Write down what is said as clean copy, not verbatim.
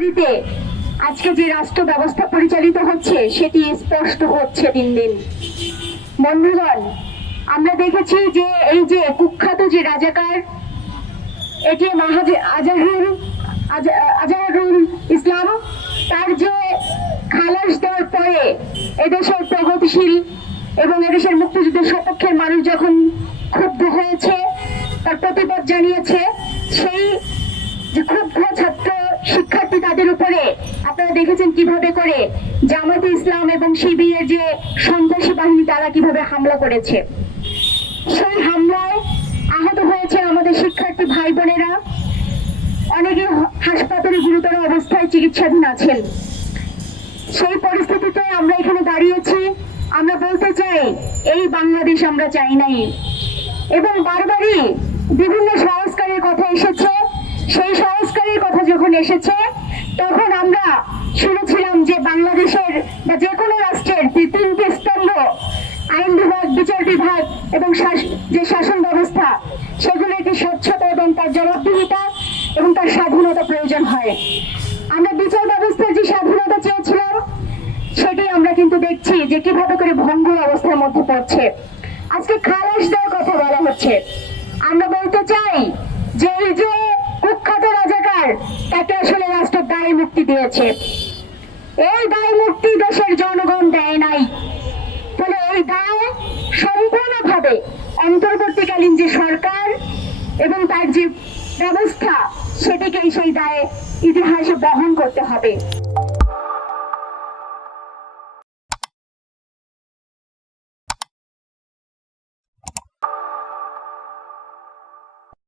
বিপরীতে আজকে যে রাষ্ট্র ব্যবস্থা পরিচালিত হচ্ছে সেটি স্পষ্ট হচ্ছে দিন দিন। বন্ধুগণ, আমরা দেখেছি যে এই যে কুখ্যাত যে রাজাকার এটিএম আজহারুল ইসলাম, তার যে খালাস দেওয়ার পরে এদেশের প্রগতিশীল এবং এদেশের মুক্তিযুদ্ধের সপক্ষের মানুষ যখন ক্ষুব্ধ হয়েছে, তার প্রতিবাদ জানিয়েছে, সেই যে ক্ষুব্ধ ছাত্র শিক্ষার্থী তাদের উপরে আপনারা দেখেছেন কিভাবে করে জামাতে ইসলাম এবং শিবিরের যে সন্ত্রাসী বাহিনী তারা কিভাবে হামলা করেছে। সেই হামলায় আহত হয়েছে আমাদের শিক্ষার্থী ভাই বোনেরা, অনেকে হাসপাতালে গুরুতর অবস্থায় চিকিৎসাধীন আছেন। সেই পরিস্থিতিতে আমরা এখানে দাঁড়িয়েছি, আমরা বলতে চাই এই বাংলাদেশ আমরা চাই নাই। এবং বারবারই বিভিন্ন সংস্কারের কথা এসেছে, সেই সংস্কারের কথা যখন এসেছে তখন আমরা শুনেছিলাম যে বাংলাদেশের বা যে কোনো রাষ্ট্রের তিনটি স্তম্ভ, আইন বিভাগ, বিচার বিভাগ এবং যে শাসন ব্যবস্থা, সেগুলো একটি স্বচ্ছতা এবং তার জবাবদিহিতা এবং তার স্বাধীনতা প্রয়োজন হয়। আমরা বিচার ব্যবস্থার যে স্বাধীনতা চেয়েছিলাম সেটি আমরা কিন্তু দেখছি যে কিভাবে করে ভঙ্গুর অবস্থার মধ্যে পড়ছে। আজকে খালাস দেওয়ার কথা বলা হচ্ছে। আমরা বলতে চাই যে এই যে কুখ্যাত রাজাকার তাকে আসলে রাষ্ট্র দায় মুক্তি দিয়েছে। এই দায় মুক্তি দেশের জনগণ দেয় নাই। ফলে এই দায় সম্পূর্ণভাবে অন্তর্বর্তীকালীন যে সরকার এবং তার যে ব্যবস্থা সেটিকেই সেই দায় ইতিহাসে বহন করতে হবে।